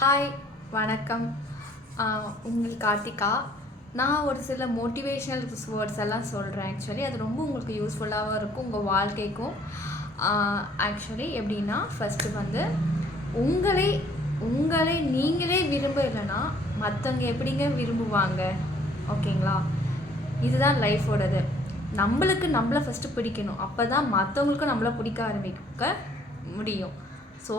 Hi, வணக்கம். உங்கள் கார்த்திகா. நான் ஒரு சில மோட்டிவேஷ்னல் வேர்ட்ஸ் எல்லாம் சொல்கிறேன். ஆக்சுவலி அது ரொம்ப உங்களுக்கு யூஸ்ஃபுல்லாகவும் இருக்கும் உங்கள் வாழ்க்கைக்கும். ஆக்சுவலி எப்படின்னா, ஃபஸ்ட்டு வந்து உங்களை உங்களை நீங்களே விரும்பலைன்னா மற்றவங்க எப்படிங்க விரும்புவாங்க? ஓகேங்களா? இதுதான் லைஃபோடது. நம்மளை ஃபஸ்ட்டு பிடிக்கணும். அப்போ தான் மற்றவங்களுக்கும் நம்மளை பிடிக்க ஆரம்பிக்க முடியும். ஸோ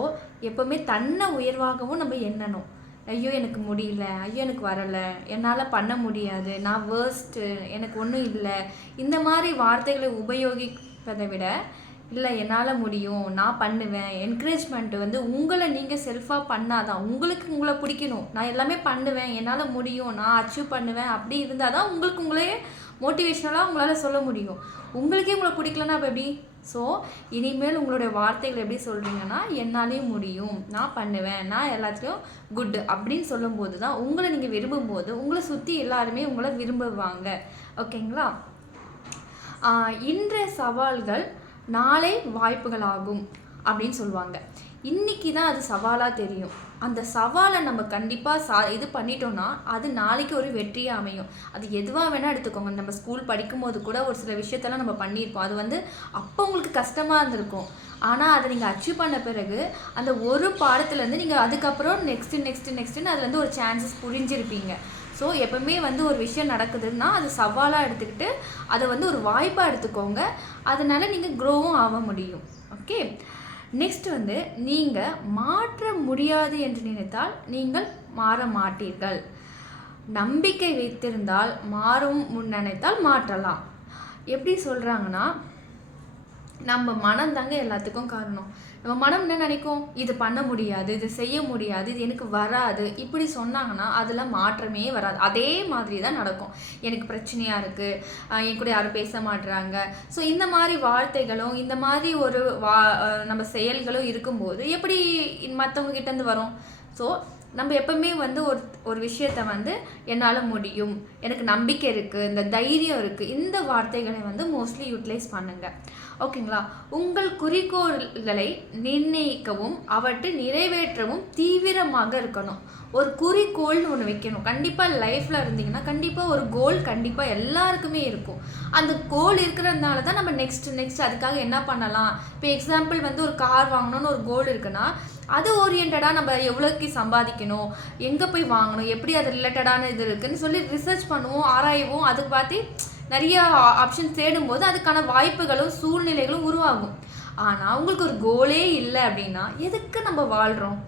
எப்போவுமே தன்னை உயர்வாகவும் நம்ம எண்ணணும். ஐயோ எனக்கு முடியல, ஐயோ எனக்கு வரலை, என்னால் பண்ண முடியாது, நான் வேர்ஸ்ட்டு, எனக்கு ஒன்றும் இல்லை, இந்த மாதிரி வார்த்தைகளை உபயோகிப்பதை விட இல்லை என்னால் முடியும், நான் பண்ணுவேன். என்கரேஜ்மெண்ட்டு வந்து உங்களை நீங்கள் செல்ஃபாக பண்ணாதான் உங்களுக்கு உங்களை பிடிக்கணும். நான் எல்லாமே பண்ணுவேன், என்னால் முடியும், நான் அச்சீவ் பண்ணுவேன், அப்படி இருந்தால் தான் உங்களுக்கு உங்களே மோட்டிவேஷ்னலாக உங்களால் சொல்ல முடியும். உங்களுக்கே உங்களை பிடிக்கலன்னா அப்போ எப்படி? ஸோ இனிமேல் உங்களுடைய வார்த்தைகள் எப்படி சொல்கிறீங்கன்னா, என்னாலேயும் முடியும், நான் பண்ணுவேன், நான் எல்லாத்துலேயும் குட் அப்படின்னு சொல்லும்போது தான் உங்களை நீங்கள் விரும்பும்போது உங்களை சுற்றி எல்லாருமே உங்களை விரும்புவாங்க. ஓகேங்களா? இன்றைய சவால்கள் நாளை வாய்ப்புகளாகும் அப்படின்னு சொல்லுவாங்க. இன்றைக்கி தான் அது சவாலாக தெரியும். அந்த சவாலை நம்ம கண்டிப்பாக இது பண்ணிட்டோன்னா அது நாளைக்கு ஒரு வெற்றியாக அமையும். அது எதுவாக வேணால் எடுத்துக்கோங்க. நம்ம ஸ்கூல் படிக்கும்போது கூட ஒரு சில விஷயத்தெல்லாம் நம்ம பண்ணியிருப்போம். அது வந்து அப்போ உங்களுக்கு கஷ்டமாக இருந்திருக்கும். ஆனால் அதை நீங்கள் அச்சீவ் பண்ண பிறகு அந்த ஒரு பாடத்துலேருந்து நீங்கள் அதுக்கப்புறம் நெக்ஸ்ட்டுன்னு அதுலேருந்து ஒரு சான்சஸ் புரிஞ்சிருப்பீங்க. ஸோ எப்போவுமே வந்து ஒரு விஷயம் நடக்குதுன்னா அது சவாலாக எடுத்துக்கிட்டு அதை வந்து ஒரு வாய்ப்பாக எடுத்துக்கோங்க. அதனால் நீங்கள் க்ரோவும் ஆக முடியும். ஓகே, நெக்ஸ்ட் வந்து நீங்கள் மாற்ற முடியாது என்று நினைத்தால் நீங்கள் மாற மாட்டீர்கள். நம்பிக்கை வைத்திருந்தால் மாறும் நினைத்தால் மாற்றலாம். எப்படி சொல்கிறாங்கன்னா, நம்ம மனம் தாங்க எல்லாத்துக்கும் காரணம். நம்ம மனம் என்ன நினைக்கும்? இது பண்ண முடியாது, இது செய்ய முடியாது, இது எனக்கு வராது, இப்படி சொன்னாங்கன்னா அதில் மாற்றமே வராது. அதே மாதிரி தான் நடக்கும். எனக்கு பிரச்சனையாக இருக்குது, என் கூட யாரும் பேச மாட்டுறாங்க. ஸோ இந்த மாதிரி வார்த்தைகளும் இந்த மாதிரி ஒரு நம்ம செயல்களும் இருக்கும்போது எப்படி மற்றவங்க கிட்டேருந்து வரும்? ஸோ நம்ம எப்பவுமே வந்து ஒரு விஷயத்த வந்து என்னால் முடியும், எனக்கு நம்பிக்கை இருக்குது, இந்த தைரியம் இருக்குது, இந்த வார்த்தைகளை வந்து மோஸ்ட்லி யூட்டிலைஸ் பண்ணுங்கள். ஓகேங்களா? உங்கள் குறிக்கோள்களை நிர்ணயிக்கவும் அவற்றை நிறைவேற்றவும் தீவிரமாக இருக்கணும். ஒரு குறிக்கோள்னு ஒன்று வைக்கணும். கண்டிப்பாக லைஃப்பில் இருந்தீங்கன்னா கண்டிப்பாக ஒரு கோல் கண்டிப்பாக எல்லாருக்குமே இருக்கும். அந்த கோல் இருக்கிறதுனால தான் நம்ம நெக்ஸ்ட் அதுக்காக என்ன பண்ணலாம். இப்போ எக்ஸாம்பிள் வந்து ஒரு கார் வாங்கணும்னு ஒரு கோல் இருக்குன்னா அது ஓரியன்டாக நம்ம எவ்வளோக்கு சம்பாதிக்கணும், எங்கே போய் வாங்கணும், எப்படி அது ரிலேட்டடான இது இருக்குதுன்னு சொல்லி ரிசர்ச் பண்ணுவோம், ஆராய்வோம். அதுக்கு பார்த்து நிறைய ஆப்ஷன் தேடும்போது அதுக்கான வாய்ப்புகளும் சூழ்நிலைகளும் உருவாகும். ஆனால் உங்களுக்கு ஒரு கோலே இல்லை அப்படின்னா எதுக்கு நம்ம வாழ்கிறோம்?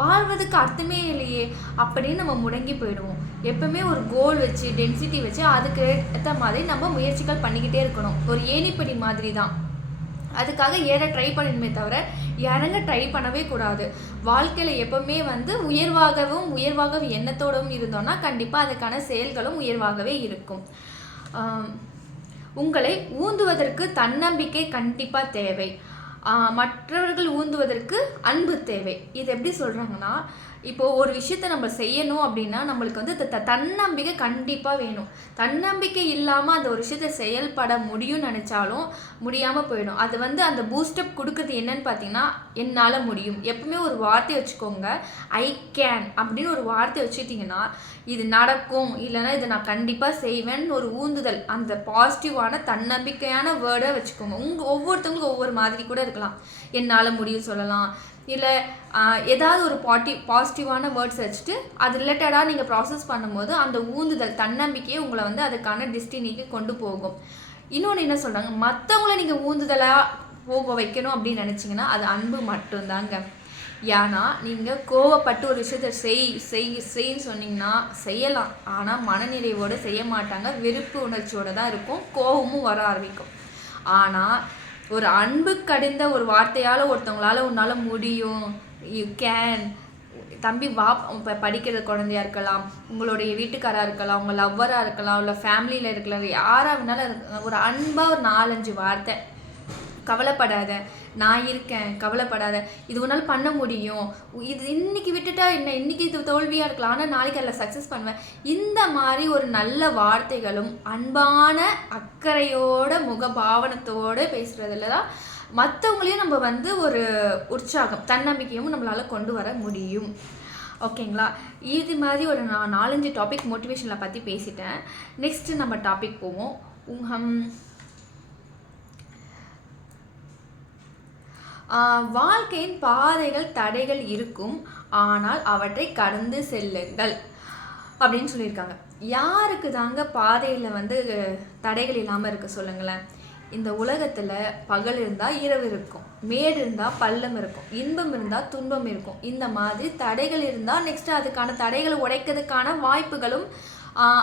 வாழ்வதுக்கு அர்த்தமே இல்லையே அப்படின்னு நம்ம முடங்கி போயிடுவோம். எப்பவுமே ஒரு கோல் வச்சு டென்சிட்டி வச்சு அதுக்கு ஏற்ற மாதிரி நம்ம முயற்சிகள் பண்ணிக்கிட்டே இருக்கணும். ஒரு ஏணிப்படி மாதிரி தான். அதுக்காக ஏற ட்ரை பண்ணணுமே தவிர இறங்க ட்ரை பண்ணவே கூடாது. வாழ்க்கையில் எப்பவுமே வந்து உயர்வாகவும் எண்ணத்தோடவும் இருந்தோம்னா கண்டிப்பாக அதுக்கான செயல்களும் உயர்வாகவே இருக்கும். உங்களை ஊந்துவதற்கு தன்னம்பிக்கை கண்டிப்பாக தேவை. மற்றவர்கள் ஊந்துவதற்கு அன்பு தேவை. இது எப்படி சொல்கிறாங்கன்னா, இப்போது ஒரு விஷயத்த நம்ம செய்யணும் அப்படின்னா நம்மளுக்கு வந்து தன்னம்பிக்கை கண்டிப்பாக வேணும். தன்னம்பிக்கை இல்லாமல் அந்த ஒரு விஷயத்தை செயல்பட முடியும்னு நினச்சாலும் முடியாமல் போயிடும். அது வந்து அந்த பூஸ்டப் கொடுக்குறது என்னன்னு பார்த்தீங்கன்னா, என்னால் முடியும். எப்பவுமே ஒரு வார்த்தை வச்சுக்கோங்க. ஐ கேன் அப்படின்னு ஒரு வார்த்தை வச்சுட்டிங்கன்னா இது நடக்கும், இல்லைன்னா இதை நான் கண்டிப்பாக செய்வேன்னு ஒரு ஊந்துதல், அந்த பாசிட்டிவான தன்னம்பிக்கையான வேர்டை வச்சுக்கோங்க. ஒவ்வொருத்தவங்களுக்கும் ஒவ்வொரு மாதிரி கூட இருக்கலாம். என்னால் முடியும் சொல்லலாம், இல்லை ஏதாவது ஒரு பாசிட்டிவான வேர்ட்ஸ் வச்சுட்டு அது ரிலேட்டடாக நீங்கள் ப்ராசஸ் பண்ணும்போது அந்த ஊந்துதல் தன்னம்பிக்கையை உங்களை வந்து அதுக்கான டெஸ்டினிக்கு கொண்டு போகும். இன்னொன்று என்ன சொல்கிறாங்க, மற்றவங்கள நீங்கள் ஊந்துதலாக போக வைக்கணும் அப்படின்னு நினச்சிங்கன்னா அது அன்பு மட்டும்தாங்க. ஏன்னா நீங்கள் கோவப்பட்டு ஒரு விஷயத்தை செய்ன்னு சொன்னீங்கன்னா செய்யலாம், ஆனால் மனநிறைவோடு செய்ய மாட்டாங்க, வெறுப்பு உணர்ச்சியோடு தான் இருக்கும், கோபமும் வர ஆரம்பிக்கும். ஆனால் ஒரு அன்பு கடிந்த ஒரு வார்த்தையால் ஒருத்தவங்களால் உன்னால் முடியும், யூ கேன், தம்பி வா, இப்போ படிக்கிற குழந்தையா இருக்கலாம், உங்களுடைய வீட்டுக்காராக இருக்கலாம், உங்கள் லவ்வராக இருக்கலாம், இல்லை ஃபேமிலியில் இருக்கலாம், யாராக வேணாலும் ஒரு அன்பாக ஒரு 4-5 வார்த்தை, கவலைப்படாத, நான் இருக்கேன், கவலைப்படாத, இது ஒரு நாள் பண்ண முடியும், இது இன்னைக்கு விட்டுட்டா என்ன, இன்னைக்கு இது தோல்வியாக இருக்கலாம், ஆனால் நாளைக்கு அதில் சக்ஸஸ் பண்ணுவேன். இந்த மாதிரி ஒரு நல்ல வார்த்தைகளும் அன்பான அக்கறையோட முகபாவனத்தோடு பேசுகிறதுல தான் மற்றவங்களையும் நம்ம வந்து ஒரு உற்சாகம் தன்னம்பிக்கையும் நம்மளால் கொண்டு வர முடியும். ஓகேங்களா? இது மாதிரி ஒரு நான் 4-5 டாபிக் மோட்டிவேஷனில் பற்றி பேசிட்டேன். நெக்ஸ்ட்டு நம்ம டாபிக் போவோம். வாழ்க்கையின் பாதைகள் தடைகள் இருக்கும், ஆனால் அவற்றை கடந்து செல்லுங்கள் அப்படின்னு சொல்லியிருக்காங்க. யாருக்கு தாங்க பாதையில் வந்து தடைகள் இல்லாமல் இருக்க சொல்லுங்களேன். இந்த உலகத்தில் பகல் இருந்தால் இரவு இருக்கும், மேடு இருந்தால் பள்ளம் இருக்கும், இன்பம் இருந்தால் துன்பம் இருக்கும். இந்த மாதிரி தடைகள் இருந்தால் நெக்ஸ்ட்டு அதுக்கான தடைகளை உடைக்கிறதுக்கான வாய்ப்புகளும்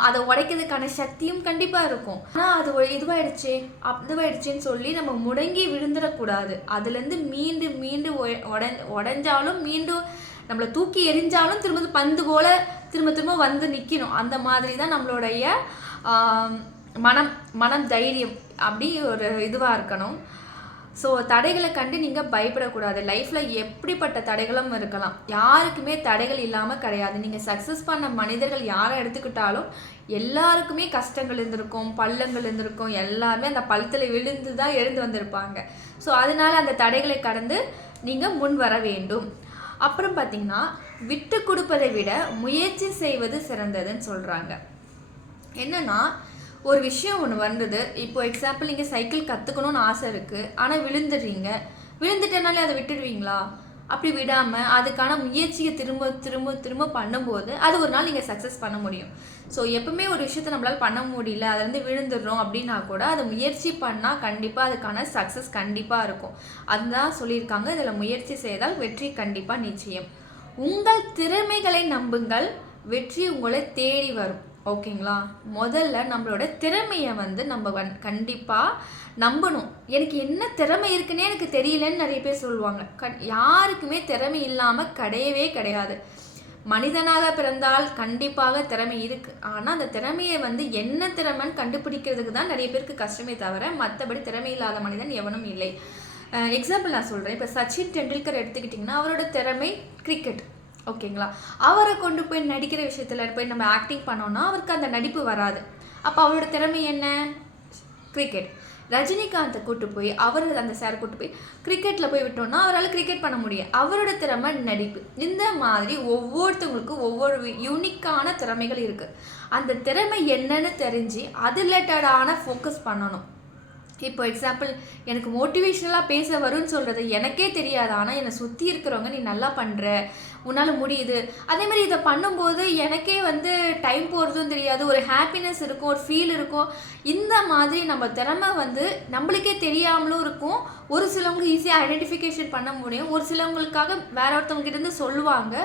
அதை உடைக்கிறதுக்கான சக்தியும் கண்டிப்பாக இருக்கும். ஆனால் அது இதுவாயிடுச்சுன்னு சொல்லி நம்ம முடங்கி விழுந்துடக்கூடாது. அதுலேருந்து மீண்டு மீண்டு உடஞ்சாலும் மீண்டும் நம்மளை தூக்கி எரிஞ்சாலும் திரும்ப பந்து போல் திரும்ப வந்து நிற்கணும். அந்த மாதிரி தான் நம்மளுடைய மனம் தைரியம் அப்படி ஒரு இதுவாக இருக்கணும். ஸோ தடைகளை கண்டு நீங்கள் பயப்படக்கூடாது. லைஃப்பில் எப்படிப்பட்ட தடைகளும் இருக்கலாம், யாருக்குமே தடைகள் இல்லாமல் கிடையாது. நீங்கள் சக்ஸஸ் பண்ண மனிதர்கள் யாரை எடுத்துக்கிட்டாலும் எல்லாருக்குமே கஷ்டங்கள் இருந்திருக்கும், பள்ளங்கள் இருந்திருக்கும். எல்லாருமே அந்த பள்ளத்தில் விழுந்து தான் எழுந்து வந்திருப்பாங்க. ஸோ அதனால் அந்த தடைகளை கடந்து நீங்கள் முன் வர வேண்டும். அப்புறம் பார்த்திங்கன்னா, விட்டு கொடுப்பதை விட முயற்சி செய்வது சிறந்ததுன்னு சொல்கிறாங்க. என்னென்னா, ஒரு விஷயம் ஒன்று வந்தது. இப்போ எக்ஸாம்பிள், நீங்கள் சைக்கிள் கற்றுக்கணும்னு ஆசை இருக்குது, ஆனால் விழுந்துட்டனாலே அதை விட்டுடுவீங்களா? அப்படி விடாமல் அதுக்கான முயற்சியை திரும்ப பண்ணும்போது அது ஒரு நாள் நீங்கள் சக்ஸஸ் பண்ண முடியும். ஸோ எப்பவுமே ஒரு விஷயத்தை நம்மளால் பண்ண முடியல, அதுலேருந்து விழுந்துடுறோம் அப்படின்னா கூட அதை முயற்சி பண்ணால் கண்டிப்பாக அதுக்கான சக்ஸஸ் கண்டிப்பாக இருக்கும். அதுதான் சொல்லியிருக்காங்க. இதில் முயற்சி செய்தால் வெற்றி கண்டிப்பாக நிச்சயம். உங்கள் திறமைகளை நம்புங்கள், வெற்றி உங்களை தேடி வரும். ஓகேங்களா? முதல்ல நம்மளோட திறமையை வந்து நம்ம கண்டிப்பாக நம்பணும். எனக்கு என்ன திறமை இருக்குன்னே எனக்கு தெரியலன்னு நிறைய பேர் சொல்லுவாங்க. யாருக்குமே திறமை இல்லாமல் கிடையவே கிடையாது. மனிதனாக பிறந்தால் கண்டிப்பாக திறமை இருக்குது. ஆனால் அந்த திறமையை வந்து என்ன திறமைன்னு கண்டுபிடிக்கிறதுக்கு தான் நிறைய பேருக்கு கஷ்டமே தவிர மற்றபடி திறமை இல்லாத மனிதன் எவனும் இல்லை. எக்ஸாம்பிள் நான் சொல்கிறேன். இப்போ சச்சின் டெண்டுல்கர் எடுத்துக்கிட்டிங்கன்னா அவரோட திறமை கிரிக்கெட். ஓகேங்களா? அவரை கொண்டு போய் நடிக்கிற விஷயத்தில் போய் நம்ம ஆக்டிங் பண்ணோன்னா அவருக்கு அந்த நடிப்பு வராது. அப்போ அவரோட திறமை என்ன? கிரிக்கெட். ரஜினிகாந்தை கூட்டு போய் அந்த சார் கூட்டு போய் கிரிக்கெட்டில் போய் விட்டோன்னா அவரால் கிரிக்கெட் பண்ண முடியும். அவரோட திறமை நடிப்பு. இந்த மாதிரி ஒவ்வொருத்தவங்களுக்கும் ஒவ்வொரு யூனிக்கான திறமைகள் இருக்குது. அந்த திறமை என்னன்னு தெரிஞ்சு அது ரிலேட்டடான ஃபோக்கஸ் பண்ணணும். இப்போ எக்ஸாம்பிள், எனக்கு மோட்டிவேஷ்னலாக பேச வரும்னு சொல்கிறது எனக்கே தெரியாது. ஆனால் என்னை சுற்றி இருக்கிறவங்க நீ நல்லா பண்ணுற, உன்னால் முடியுது, அதேமாதிரி இதை பண்ணும்போது எனக்கே வந்து டைம் போகிறதும் தெரியாது, ஒரு ஹாப்பினஸ் இருக்கும், ஒரு ஃபீல் இருக்கும். இந்த மாதிரி நம்ம திறமை வந்து நம்மளுக்கே தெரியாமலும் இருக்கும். ஒரு சிலவங்களுக்கு ஈஸியாக ஐடென்டிஃபிகேஷன் பண்ண முடியும், ஒரு சிலவங்களுக்காக வேற ஒருத்தவங்ககிட்ட இருந்து சொல்லுவாங்க.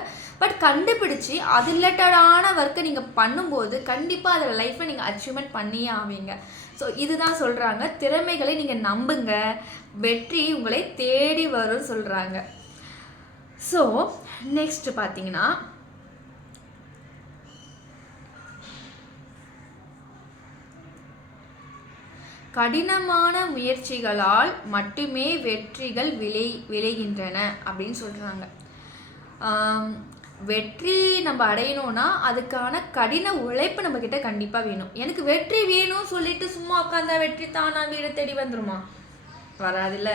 பட் கண்டுபிடிச்சி அது ரிலேட்டடான ஒர்க்கை நீங்கள் பண்ணும்போது கண்டிப்பாக அதில் லைஃப்பை நீங்கள் அச்சீவ்மெண்ட் பண்ணியே ஆவீங்க. ஸோ இதுதான் சொல்கிறாங்க, திறமைகளை நீங்கள் நம்புங்க, வெற்றி உங்களை தேடி வரும்னு சொல்கிறாங்க. ஸோ நெக்ஸ்ட் பார்த்தீங்கன்னா, கடினமான முயற்சிகளால் மட்டுமே வெற்றிகள் விளைகின்றன அப்படின்னு சொல்கிறாங்க. வெற்றி நம்ம அடையணும்னா அதுக்கான கடின உழைப்பு நம்மக்கிட்ட கண்டிப்பாக வேணும். எனக்கு வெற்றி வேணும்னு சொல்லிட்டு சும்மா உட்காந்தா வெற்றி தானா வீடு தேடி வந்துடுமா? வராதுல்ல.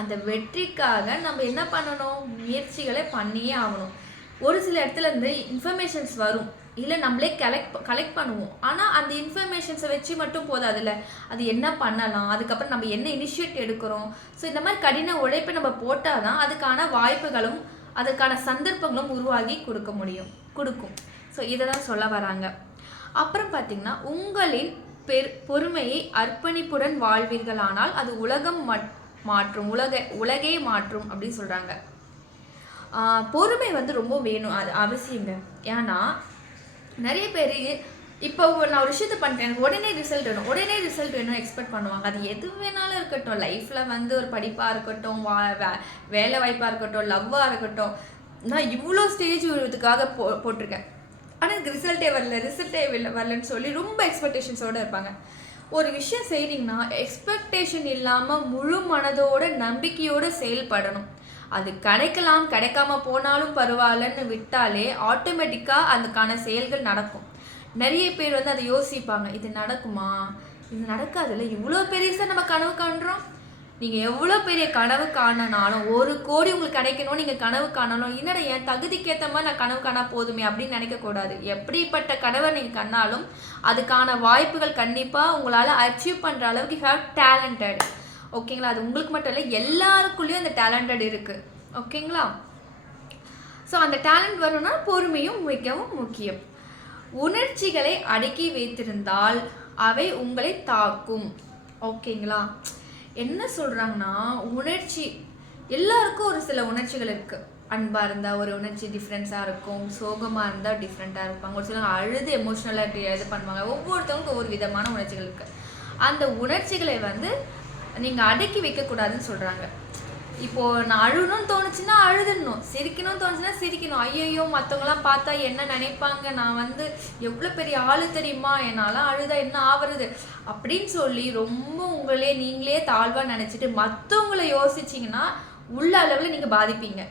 அந்த வெற்றிக்காக நம்ம என்ன பண்ணணும்? முயற்சிகளை பண்ணியே ஆகணும். ஒரு சில இடத்துல இருந்து இன்ஃபர்மேஷன்ஸ் வரும், இல்லை நம்மளே கலெக்ட் பண்ணுவோம். ஆனால் அந்த இன்ஃபர்மேஷன்ஸை வச்சு மட்டும் போதாதுல்ல, அது என்ன பண்ணலாம், அதுக்கப்புறம் நம்ம என்ன இனிஷியேட் எடுக்கிறோம். ஸோ இந்த மாதிரி கடின உழைப்பை நம்ம போட்டால் தான் அதுக்கான வாய்ப்புகளும் அதுக்கான சந்தர்ப்பங்களும் உருவாகி கொடுக்கும். ஸோ இதை தான் சொல்ல வராங்க. அப்புறம் பார்த்திங்கன்னா, உங்களின் பொறுமையை அர்ப்பணிப்புடன் வாழ்வீர்களானால் அது உலகம் மாற்றும், உலகே மாற்றும் அப்படின்னு சொல்கிறாங்க. பொறுமை வந்து ரொம்ப வேணும், அது அவசியங்க. ஏன்னா நிறைய பேர் இப்போ நான் ஒரு விஷயத்தை பண்ணிட்டேன், எனக்கு உடனே ரிசல்ட் வேணும் எக்ஸ்பெக்ட் பண்ணுவாங்க. அது எது வேணாலும் இருக்கட்டும், லைஃப்பில் வந்து ஒரு படிப்பாக இருக்கட்டும், வேலை வாய்ப்பாக இருக்கட்டும், லவ்வாக இருக்கட்டும். நான் இவ்வளோ ஸ்டேஜ் இதுக்காக போட்டிருக்கேன், ஆனால் எனக்கு ரிசல்ட்டே வரலன்னு சொல்லி ரொம்ப எக்ஸ்பெக்டேஷன்ஸோடு இருப்பாங்க. ஒரு விஷயம் செய்கிறீங்கன்னா எக்ஸ்பெக்டேஷன் இல்லாமல் முழு மனதோட நம்பிக்கையோடு செயல்படணும். அது கிடைக்காம போனாலும் பரவாயில்லன்னு விட்டாலே ஆட்டோமேட்டிக்காக அதுக்கான செயல்கள் நடக்கும். நிறைய பேர் வந்து அதை யோசிப்பாங்க, இது நடக்குமா, இது நடக்காதுல்ல, இவ்வளோ பெருசாக நம்ம கனவு காண்றோம், நீங்கள் எவ்வளோ பெரிய கனவு காணனாலும் 1,00,00,000 உங்களுக்கு கிடைக்கணும் நீங்கள் கனவு காணணும், என்னடா என் தகுதிக்கேற்ற மாதிரி நான் கனவு காணா போதுமே அப்படின்னு நினைக்கக்கூடாது. எப்படிப்பட்ட கனவை நீங்கள் கண்ணாலும் அதுக்கான வாய்ப்புகள் கண்டிப்பாக உங்களால் அச்சீவ் பண்ணுற அளவுக்கு யூ ஹேவ் டேலண்டட். ஓகேங்களா? அது உங்களுக்கு மட்டும் இல்லை, எல்லாருக்குள்ளேயும் அந்த டேலண்டட் இருக்குது. ஓகேங்களா? ஸோ அந்த டேலண்ட் வரணும்னா பொறுமையும் மிகவும் முக்கியம். உணர்ச்சிகளை அடக்கி வைத்திருந்தால் அவை உங்களை தாக்கும். ஓகேங்களா? என்ன சொல்கிறாங்கன்னா, உணர்ச்சி எல்லாருக்கும் ஒரு சில உணர்ச்சிகள் இருக்குது. அன்பாக இருந்தால் ஒரு உணர்ச்சி டிஃப்ரென்ஸாக இருக்கும், சோகமாக இருந்தால் டிஃப்ரெண்ட்டாக இருப்பாங்க, ஒரு சிலர் அழுது எமோஷ்னலாக இது பண்ணுவாங்க. ஒவ்வொருத்தவங்களுக்கும் ஒவ்வொரு விதமான உணர்ச்சிகள் இருக்குது. அந்த உணர்ச்சிகளை வந்து நீங்கள் அடக்கி வைக்கக்கூடாதுன்னு சொல்கிறாங்க. இப்போது நான் அழுகணும்னு தோணுச்சுன்னா அழுதுடணும், சிரிக்கணும்னு தோணுச்சுன்னா சிரிக்கணும். ஐயோ மற்றவங்களாம் பார்த்தா என்ன நினைப்பாங்க, நான் வந்து எவ்வளோ பெரிய ஆளு தெரியுமா, என்னால் அழுதா என்ன ஆவறது அப்படின்னு சொல்லி ரொம்ப உங்களே நீங்களே தாழ்வாக நினச்சிட்டு மற்றவங்கள யோசிச்சிங்கன்னா உள்ள அளவில் நீங்கள் பாதிப்பீங்க.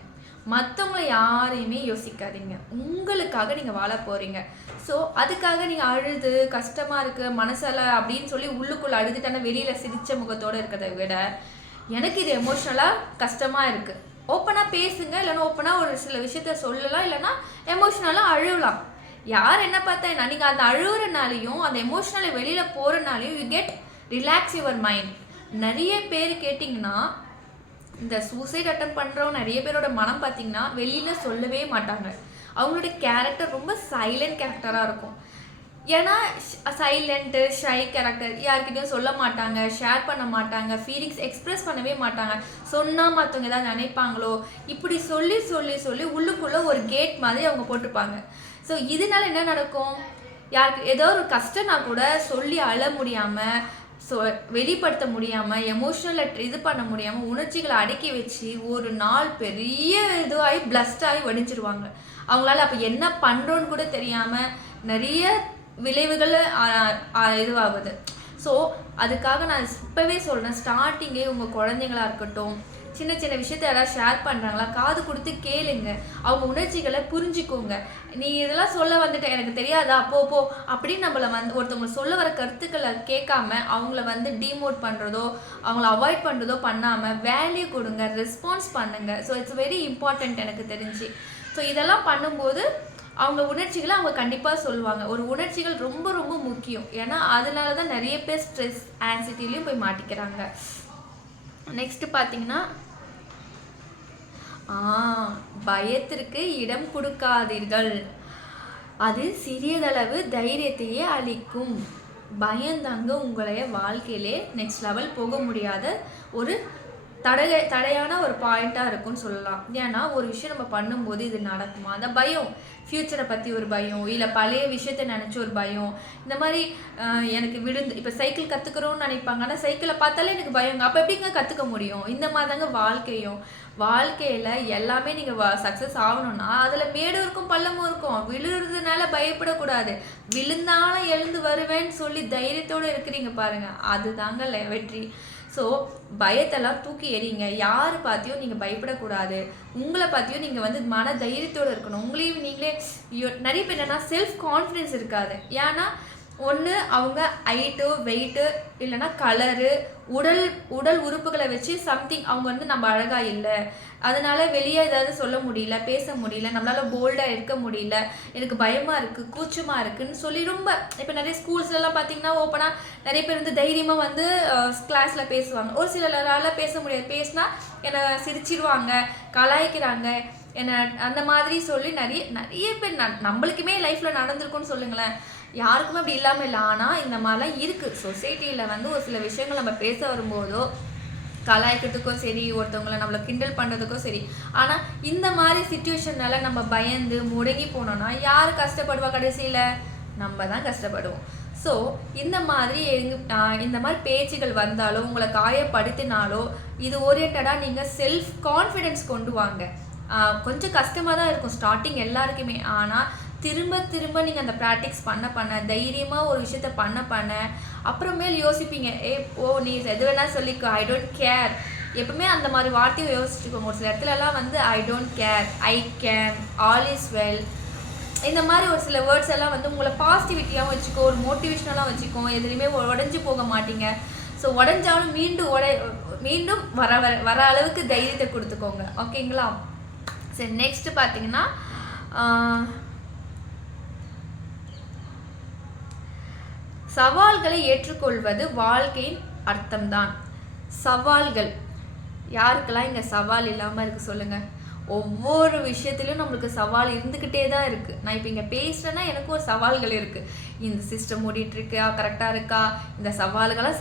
மற்றவங்கள யாரையுமே யோசிக்காதீங்க, உங்களுக்காக நீங்கள் வாழ போகிறீங்க. ஸோ அதுக்காக நீங்கள் அழுது கஷ்டமாக இருக்குது மனசில் அப்படின்னு சொல்லி உள்ளுக்குள்ளே அழுதுட்டான வெளியில் சிரித்த முகத்தோடு இருக்கிறத விட, எனக்கு இது எமோஷ்னலாக கஷ்டமாக இருக்குது, ஓப்பனாக பேசுங்க. இல்லைன்னா ஓப்பனாக ஒரு சில விஷயத்த சொல்லலாம், இல்லைன்னா எமோஷ்னலாக அழுகலாம். யார் என்ன பார்த்தா என்ன, நீங்கள் அந்த அழுகுறனாலையும் அந்த எமோஷ்னலை வெளியில் போகிறனாலையும் you get relax your mind. நிறைய பேர் கேட்டிங்கன்னா இந்த சூசைட் அட்டன் பண்ணுறவங்க நிறைய பேரோட மனம் பார்த்திங்கன்னா வெளியில் சொல்லவே மாட்டாங்க. அவங்களோட கேரக்டர் ரொம்ப சைலண்ட் கேரக்டராக இருக்கும். ஏன்னா சைலண்ட்டு ஷை கேரக்டர், யார்கிட்டையும் சொல்ல மாட்டாங்க, ஷேர் பண்ண மாட்டாங்க, ஃபீலிங்ஸ் எக்ஸ்ப்ரெஸ் பண்ணவே மாட்டாங்க. சொன்னால் மற்றவங்க ஏதாவது நினைப்பாங்களோ இப்படி சொல்லி சொல்லி சொல்லி உள்ளுக்குள்ளே ஒரு கேட் மாதிரி அவங்க போட்டுப்பாங்க. ஸோ இதனால என்ன நடக்கும், யாருக்கு ஏதோ ஒரு கஷ்டம்னா கூட சொல்லி அழ முடியாமல், வெளிப்படுத்த முடியாமல், எமோஷ்னலில் இது பண்ண முடியாமல், உணர்ச்சிகளை அடக்கி வச்சு ஒரு நாள் பெரிய இதுவாகி பிளஸ்டாகி வடிஞ்சிருவாங்க. அவங்களால அப்போ என்ன பண்ணுறோன்னு கூட தெரியாமல் நிறைய விளைவுகள் இதுவாகுது. ஸோ அதுக்காக நான் இப்போவே சொல்கிறேன், ஸ்டார்டிங்கே உங்கள் குழந்தைங்களா இருக்கட்டும், சின்ன சின்ன விஷயத்த யாராவது ஷேர் பண்ணுறாங்களா காது கொடுத்து கேளுங்க, அவங்க உணர்ச்சிகளை புரிஞ்சுக்கோங்க. நீ இதெல்லாம் சொல்ல வந்துட்ட எனக்கு தெரியாதா போ அப்படின்னு நம்மளை வந்து ஒருத்தவங்களை சொல்ல வர கருத்துக்களை கேட்காம அவங்கள வந்து டிமோட் பண்ணுறதோ அவங்கள அவாய்ட் பண்ணுறதோ பண்ணாமல் வேல்யூ கொடுங்க, ரெஸ்பான்ஸ் பண்ணுங்கள். ஸோ இட்ஸ் வெரி இம்பார்ட்டண்ட் எனக்கு தெரிஞ்சு. ஸோ இதெல்லாம் பண்ணும்போது அவங்க உணர்ச்சிகளை அவங்க கண்டிப்பாக சொல்லுவாங்க. ஒரு உணர்ச்சிகள் ரொம்ப ரொம்ப முக்கியம். ஏன்னா அதனால தான் நிறைய பேர் ஸ்ட்ரெஸ் ஆன்சைட்டிலையும் போய் மாட்டிக்கிறாங்க. நெக்ஸ்ட்டு பார்த்தீங்கன்னா பயத்திற்கு இடம் கொடுக்காதீர்கள், அது சிறியதளவு தைரியத்தையே அளிக்கும். பயந்தாங்க உங்களைய வாழ்க்கையிலே நெக்ஸ்ட் லெவல் போக முடியாத ஒரு தடையான ஒரு பாயிண்ட்டாக இருக்குன்னு சொல்லலாம். ஏன்னா ஒரு விஷயம் நம்ம பண்ணும்போது இது நடக்குமா, அந்த பயம், ஃப்யூச்சரை பற்றி ஒரு பயம், இல்லை பழைய விஷயத்த நினச்சி ஒரு பயம், இந்த மாதிரி எனக்கு விழுந்து இப்போ சைக்கிள் கற்றுக்குறோன்னு நினைப்பாங்க, ஆனால் சைக்கிளை பார்த்தாலே எனக்கு பயங்க, அப்போ எப்படிங்க கற்றுக்க முடியும்? இந்த மாதிரி தாங்க வாழ்க்கையில் எல்லாமே நீங்கள் சக்ஸஸ் ஆகணும்னா அதில் மேடு இருக்கும் பள்ளமும் இருக்கும். விழுறதுனால பயப்படக்கூடாது, விழுந்தாலும் எழுந்து வருவேன்னு சொல்லி தைரியத்தோடு இருக்கிறீங்க பாருங்கள், அதுதாங்க வெற்றி. ஸோ பயத்தெல்லாம் தூக்கி எறிங்க. யார் பார்த்தியும் நீங்கள் பயப்படக்கூடாது, உங்களை பார்த்தியும் நீங்கள் வந்து மன தைரியத்தோடு இருக்கணும். உங்களையும் நீங்களே நிறைய பேர் என்னன்னா செல்ஃப் கான்ஃபிடென்ஸ் இருக்காது. ஏன்னா ஒன்று அவங்க ஹைட்டு வெயிட்டு இல்லைன்னா கலரு உடல் உறுப்புகளை வச்சு சம்திங் அவங்க வந்து நம்ம அழகாக இல்லை, அதனால வெளியே ஏதாவது சொல்ல முடியல, பேச முடியல, நம்மளால் போல்டாக இருக்க முடியல, எனக்கு பயமாக இருக்குது, கூச்சமாக இருக்குதுன்னு சொல்லி ரொம்ப இப்போ நிறைய ஸ்கூல்ஸ்லாம் பார்த்தீங்கன்னா ஓப்பனாக நிறைய பேர் வந்து தைரியமாக வந்து கிளாஸில் பேசுவாங்க. ஒரு சிலரால் பேச முடியாது, பேசினா என்னை சிரிச்சிருவாங்க, கலாய்க்கிறாங்க என்ன அந்த மாதிரி சொல்லி நிறைய பேர் நம்மளுக்குமே லைஃப்பில் நடந்திருக்குன்னு சொல்லுங்களேன். யாருக்குமே அப்படி இல்லாமல் இல்லை, ஆனால் இந்த மாதிரிலாம் இருக்குது. சொசைட்டியில் வந்து ஒரு சில விஷயங்கள் நம்ம பேச வரும்போதோ கலாய்க்கிறதுக்கும் சரி, ஒருத்தவங்களை நம்மளை கிண்டல் பண்ணுறதுக்கும் சரி, ஆனால் இந்த மாதிரி சிச்சுவேஷனால் நம்ம பயந்து முடங்கி போனோன்னா யார் கஷ்டப்படுவா? கடைசியில் நம்ம தான் கஷ்டப்படுவோம். ஸோ இந்த மாதிரி பேச்சுகள் வந்தாலோ உங்களை காயப்படுத்தினாலோ இது ஓரியன்டாக நீங்கள் செல்ஃப் கான்ஃபிடென்ஸ் கொண்டு வாங்க. கொஞ்சம் கஷ்டமாக தான் இருக்கும் ஸ்டார்டிங் எல்லாருக்குமே, ஆனால் திரும்ப நீங்கள் அந்த ப்ராக்டிக்ஸ் பண்ண தைரியமாக ஒரு விஷயத்த பண்ண அப்புறமேல் யோசிப்பீங்க, நீ எது வேணால் சொல்லிக்கோ, ஐ டோன்ட் கேர். எப்பவுமே அந்த மாதிரி வார்த்தையை யோசிச்சுக்கோங்க. ஒரு சில இடத்துலலாம் வந்து I don't care, I can, all is well, இந்த மாதிரி ஒரு சில வேர்ட்ஸ் எல்லாம் வந்து உங்களை பாசிட்டிவிட்டியாகவும் வச்சுக்கோ, ஒரு மோட்டிவேஷனலாக வச்சுக்கோ, எதுலேயுமே உடஞ்சி போக மாட்டீங்க. ஸோ உடஞ்சாலும் மீண்டும் வர வர வர அளவுக்கு தைரியத்தை கொடுத்துக்கோங்க. ஓகேங்களா? சரி, நெக்ஸ்ட் பார்த்தீங்கன்னா சவால்களை ஏற்றுக்கொள்வது வாழ்க்கையின் அர்த்தம்தான். சவால்கள், யாருக்கெல்லாம் இங்கே சவால் இல்லாமல் இருக்குது சொல்லுங்கள்? ஒவ்வொரு விஷயத்துலையும் நம்மளுக்கு சவால் இருந்துக்கிட்டே தான் இருக்குது. நான் இப்போ இங்கே பேசுகிறேன்னா எனக்கு ஒரு சவால்கள் இருக்குது. இந்த சிஸ்டம் ஓடிட்டுருக்கா, கரெக்டாக இருக்கா, இந்த சவால்களை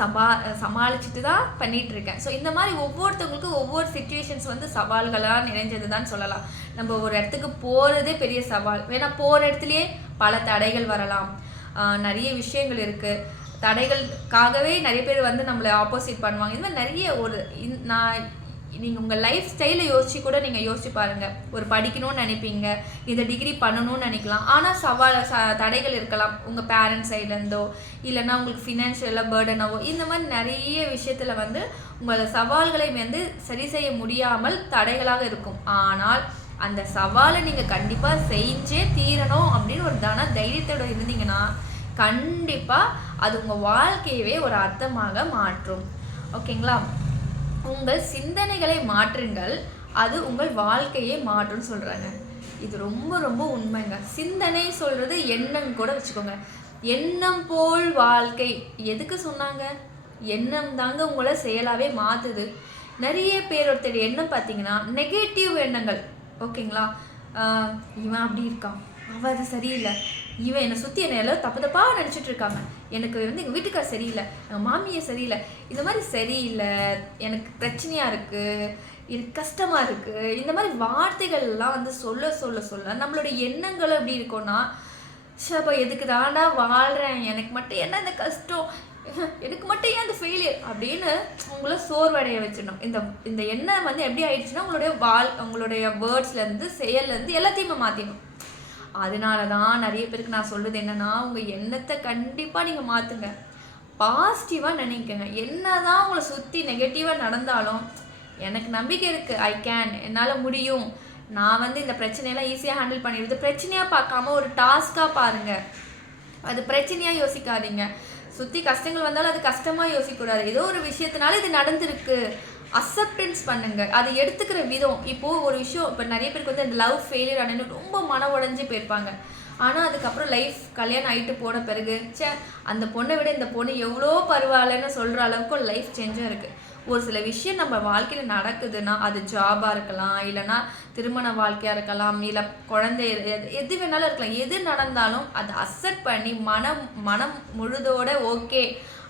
சமாளிச்சுட்டு தான் பண்ணிகிட்ருக்கேன். ஸோ இந்த மாதிரி ஒவ்வொருத்தவங்களுக்கும் ஒவ்வொரு சிச்சுவேஷன்ஸ் வந்து சவால்களாக நிறைஞ்சது தான் சொல்லலாம். நம்ம ஒரு இடத்துக்கு போகிறதே பெரிய சவால். வேணா போகிற இடத்துலையே பல தடைகள் வரலாம். நிறைய விஷயங்கள் இருக்குது. தடைகளுக்காகவே நிறைய பேர் வந்து நம்மளை ஆப்போசிட் பண்ணுவாங்க. இந்த மாதிரி நிறைய நீங்கள் உங்கள் லைஃப் ஸ்டைலை யோசிச்சு கூட நீங்கள் யோசிச்சு பாருங்கள். ஒரு படிக்கணும்னு நினைப்பீங்க, இந்த டிகிரி பண்ணணும்னு நினைக்கலாம். ஆனால் தடைகள் இருக்கலாம். உங்கள் பேரண்ட்ஸ் சைட்லேருந்தோ இல்லைன்னா உங்களுக்கு ஃபினான்ஷியலாக பேர்டனாவோ இந்த மாதிரி நிறைய விஷயத்தில் வந்து உங்களோட சவால்களை வந்து சரி செய்ய முடியாமல் தடைகளாக இருக்கும். ஆனால் அந்த சவாலை நீங்கள் கண்டிப்பாக செஞ்சே தீரணும் அப்படின்னு ஒரு தைரியத்தோடு இருந்தீங்கன்னா கண்டிப்பாக அது உங்கள் வாழ்க்கையவே ஒரு அர்த்தமாக மாற்றும். ஓகேங்களா? உங்கள் சிந்தனைகளை மாற்றுங்கள், அது உங்கள் வாழ்க்கையை மாற்றும்னு சொல்கிறாங்க. இது ரொம்ப ரொம்ப உண்மைங்க. சிந்தனை சொல்கிறது எண்ணம் கூட வச்சுக்கோங்க. எண்ணம் போல் வாழ்க்கை எதுக்கு சொன்னாங்க? எண்ணம் தாங்க உங்களை செயலாகவே மாற்றுது. நிறைய பேரோட எண்ணம் பார்த்தீங்கன்னா நெகட்டிவ் எண்ணங்கள். ஓகேங்களா? இவன் அப்படி இருக்கான், அவன் அது சரியில்லை, இவன் என்னை சுற்றி என்னை எல்லாம் தப்பாக நினச்சிட்டு இருக்காங்க, எனக்கு வந்து எங்கள் வீட்டுக்கார் சரியில்லை, எங்கள் மாமியை சரியில்லை, இந்த மாதிரி சரியில்லை, எனக்கு பிரச்சனையாக இருக்குது, எனக்கு கஷ்டமாக இருக்குது, இந்த மாதிரி வார்த்தைகள்லாம் வந்து சொல்ல சொல்ல சொல்ல நம்மளுடைய எண்ணங்கள் எப்படி இருக்கும்னா, ஷப்பா எதுக்கு தாண்டா வாழ்கிறேன், எனக்கு மட்டும் என்ன இந்த கஷ்டம், எனக்கு மட்டும் ஏன் அந்த ஃபெயிலியர் அப்படின்னு உங்களை சோர்வடைய வச்சிடணும். இந்த எண்ணம் வந்து எப்படி ஆயிடுச்சுன்னா உங்களுடைய வேர்ட்ஸ்லேருந்து செயல்லேருந்து எல்லாத்தையுமே மாற்றிடணும். அதனால தான் நிறைய பேருக்கு நான் சொல்கிறது என்னென்னா, உங்கள் எண்ணத்தை கண்டிப்பாக நீங்கள் மாற்றுங்க. பாசிட்டிவாக நினைக்கங்க. என்ன தான் உங்களை சுற்றி நெகட்டிவாக நடந்தாலும் எனக்கு நம்பிக்கை இருக்குது, ஐ கேன், என்னால் முடியும், நான் வந்து இந்த பிரச்சனையெல்லாம் ஈஸியாக ஹேண்டில் பண்ணிடுது. பிரச்சனையாக பார்க்காம ஒரு டாஸ்காக பாருங்கள். அது பிரச்சனையாக யோசிக்காதீங்க. சுற்றி கஷ்டங்கள் வந்தாலும் அது கஷ்டமாக யோசிக்கக்கூடாது. ஏதோ ஒரு விஷயத்தினால இது நடந்திருக்கு, அக்செப்டன்ஸ் பண்ணுங்க. அதை எடுத்துக்கிற விதம். இப்போது ஒரு விஷயம், இப்போ நிறைய பேருக்கு வந்து அந்த லவ் ஃபெயிலியர் ஆனு ரொம்ப மன உடஞ்சி போயிருப்பாங்க. ஆனால் அதுக்கப்புறம் லைஃப் கல்யாணம் ஆகிட்டு போன பிறகு அந்த பொண்ணை விட இந்த பொண்ணு எவ்வளோ பரவாயில்லன்னு சொல்கிற அளவுக்கு லைஃப் சேஞ்சும் இருக்குது. ஒரு சில விஷயம் நம்ம வாழ்க்கையில் நடக்குதுன்னா அது ஜாபாக இருக்கலாம், இல்லைனா திருமண வாழ்க்கையாக இருக்கலாம், இல்லை குழந்தை, எது வேணாலும் இருக்கலாம். எது நடந்தாலும் அதை அக்செப்ட் பண்ணி மனம் முழுதோட ஓகே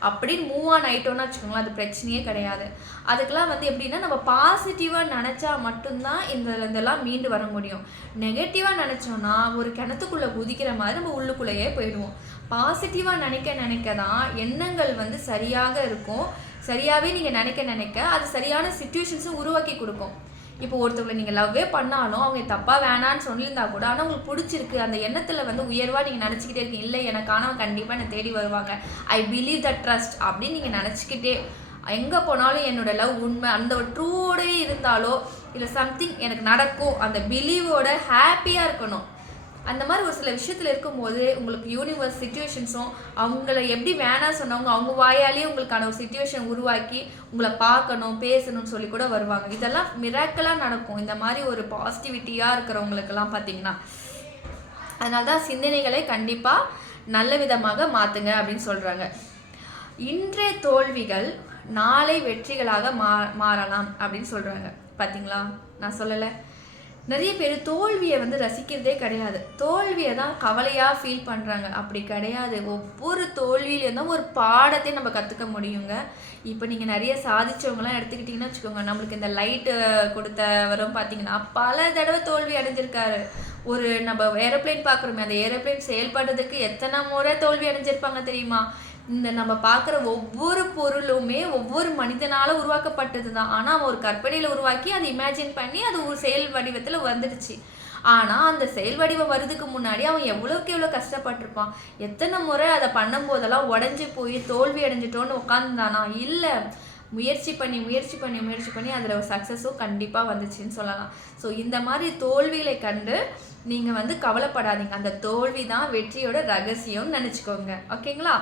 அப்படின்னு மூவ் ஆன் ஆகிட்டோன்னு வச்சுக்கோங்களேன், அது பிரச்சனையே கிடையாது. அதுக்கெல்லாம் வந்து எப்படின்னா நம்ம பாசிட்டிவாக நினச்சா மட்டும்தான் இதெல்லாம் மீண்டு வர முடியும். நெகட்டிவாக நினச்சோன்னா ஒரு கிணத்துக்குள்ளே குதிக்கிற மாதிரி நம்ம உள்ளுக்குள்ளேயே போயிடுவோம். பாசிட்டிவாக நினைக்க தான் எண்ணங்கள் வந்து சரியாக இருக்கும். சரியாகவே நீங்கள் நினைக்க அது சரியான சிச்சுவேஷன்ஸும் உருவாக்கி கொடுக்கும். இப்போ ஒருத்தவங்களை நீங்கள் லவ்வே பண்ணாலும் அவங்க தப்பாக வேணான்னு சொல்லியிருந்தா கூட, ஆனால் உங்களுக்கு பிடிச்சிருக்கு, அந்த எண்ணத்தில் வந்து உயர்வாக நீங்கள் நினச்சிக்கிட்டே இருக்கீங்க, இல்லை எனக்கானவன் கண்டிப்பாக என்னை தேடி வருவாங்க, ஐ பிலீவ் த ட்ரஸ்ட் அப்படின்னு நீங்கள் நினச்சிக்கிட்டே எங்கே போனாலும் என்னோட லவ் உண்மை, அந்த ஒரு ட்ரூவோடவே இருந்தாலோ இல்லை சம்திங் எனக்கு நடக்கும், அந்த பிலீவோட ஹாப்பியாக இருக்கணும். அந்த மாதிரி ஒரு சில விஷயத்தில் இருக்கும்போது உங்களுக்கு யூனிவர்ஸ் சிச்சுவேஷன்ஸும் அவங்கள எப்படி வேணாம் சொன்னவங்க அவங்க வாயாலேயே உங்களுக்கான ஒரு சிச்சுவேஷன் உருவாக்கி உங்களை பார்க்கணும் பேசணும்னு சொல்லி கூட வருவாங்க. இதெல்லாம் மிராக்கலாக நடக்கும் இந்த மாதிரி ஒரு பாசிட்டிவிட்டியாக இருக்கிறவங்களுக்கெல்லாம் பார்த்தீங்கன்னா. அதனால தான் சிந்தனைகளை கண்டிப்பாக நல்ல விதமாக மாற்றுங்க அப்படின்னு சொல்கிறாங்க. இன்றைய தோல்விகள் நாளை வெற்றிகளாக மாறலாம் அப்படின்னு சொல்கிறாங்க. பார்த்தீங்களா, நான் சொல்லலை? நிறைய பேர் தோல்வியை வந்து ரசிக்கிறதே கிடையாது, தோல்வியை தான் கவலையாக ஃபீல் பண்ணுறாங்க. அப்படி கிடையாது. ஒவ்வொரு தோல்வியிலேருந்தும் ஒரு பாடத்தை நம்ம கற்றுக்க முடியுங்க. இப்போ நீங்கள் நிறைய சாதிச்சவங்களாம் எடுத்துக்கிட்டிங்கன்னா வச்சுக்கோங்க, நம்மளுக்கு இந்த லைட்டு கொடுத்தவரும் பார்த்தீங்கன்னா பல தடவை தோல்வி அடைஞ்சிருக்காரு. ஒரு நம்ம ஏரோப்ளேன் பார்க்குறோமே, அந்த ஏரோப்ளேன் செயல்படுறதுக்கு எத்தனை முறை தோல்வி அடைஞ்சிருப்பாங்க தெரியுமா? இந்த நம்ம பார்க்குற ஒவ்வொரு பொருளுமே ஒவ்வொரு மனிதனால் உருவாக்கப்பட்டது தான். ஆனால் அவன் ஒரு கற்பனையில் உருவாக்கி அதை இமேஜின் பண்ணி அது ஒரு செயல் வடிவத்தில் வந்துடுச்சு. ஆனால் அந்த செயல் வடிவம் வர்றதுக்கு முன்னாடி அவன் எவ்வளோக்கு எவ்வளோ கஷ்டப்பட்டிருப்பான், எத்தனை முறை அதை பண்ணும்போதெல்லாம் உடஞ்சி போய் தோல்வி அடைஞ்சிட்டோன்னு உட்காந்துதானா? இல்லை, முயற்சி பண்ணி அதில் ஒரு சக்ஸஸும் கண்டிப்பாக வந்துச்சுன்னு சொல்லலாம். ஸோ இந்த மாதிரி தோல்விகளை கண்டு நீங்கள் வந்து கவலைப்படாதீங்க. அந்த தோல்வி தான் வெற்றியோட ரகசியம்னு நினச்சிக்கோங்க. ஓகேங்களா?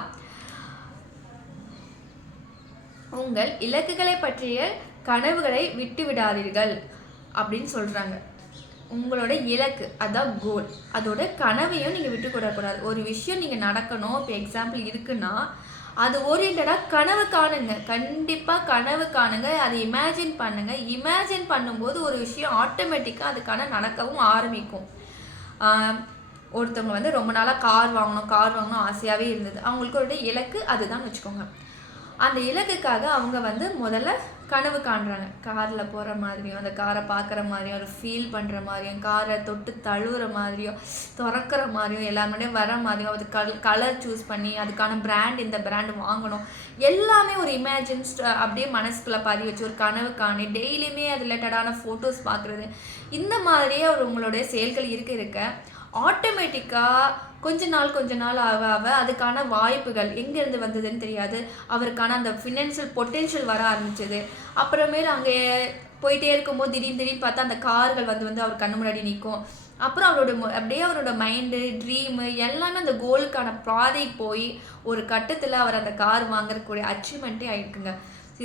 உங்கள் இலக்குகளை பற்றிய கனவுகளை விட்டு விடாதீர்கள் அப்படின்னு சொல்கிறாங்க. உங்களோட இலக்கு, அதான் கோல், அதோட கனவையும் நீங்கள் விட்டு கொடுக்கக்கூடாது. ஒரு விஷயம் நீங்கள் நடக்கணும், இப்போ எக்ஸாம்பிள் இருக்குன்னா அது ஓரியன்டாக கனவு காணுங்க. கண்டிப்பாக கனவு காணுங்க, அதை இமேஜின் பண்ணுங்க. இமேஜின் பண்ணும்போது ஒரு விஷயம் ஆட்டோமேட்டிக்காக அதுக்கான நடக்கவும் ஆரம்பிக்கும். ஒருத்தவங்க ரொம்ப நாளாக கார் வாங்கணும் ஆசையாகவே இருந்தது. அவங்களுக்கு ஒரு இலக்கு அதுதான் வச்சுக்கோங்க. அந்த இலக்குக்காக அவங்க முதல்ல கனவு காண்றாங்க. காரில் போகிற மாதிரியும், அந்த காரை பார்க்குற மாதிரியும், ஒரு ஃபீல் பண்ணுற மாதிரியும், காரை தொட்டு தழுவுற மாதிரியும், திறக்கிற மாதிரியும், எல்லாருமே வர மாதிரியும், அது கலர் சூஸ் பண்ணி அதுக்கான பிராண்ட், இந்த பிராண்டு வாங்கணும், எல்லாமே ஒரு இமேஜின்ஸ் அப்படியே மனசுக்குள்ளே பதிவு வச்சு ஒரு கனவு காணி டெய்லியுமே அது ரிலேட்டடான ஃபோட்டோஸ் பார்க்குறது, இந்த மாதிரியே உங்களுடைய செயல்கள் இருக்க ஆட்டோமேட்டிக்காக கொஞ்ச நாள் ஆக அதுக்கான வாய்ப்புகள் எங்கேருந்து வந்ததுன்னு தெரியாது. அவருக்கான அந்த ஃபினான்ஷியல் பொட்டென்ஷியல் வர ஆரம்பிச்சது. அப்புறமேல அங்கே போயிட்டே இருக்கும்போது திடீர்னு பார்த்தா அந்த கார்கள் அவர் கண்ணு முன்னாடி நிற்கும். அப்புறம் அவரோட மைண்டு, ட்ரீமு எல்லாமே அந்த கோலுக்கான பாதை போய் ஒரு கட்டத்தில் அவர் அந்த கார் வாங்குறக்கூடிய அச்சீவ்மெண்ட்டே ஆகிருக்குங்க.